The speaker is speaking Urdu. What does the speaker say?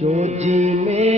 جو جی میں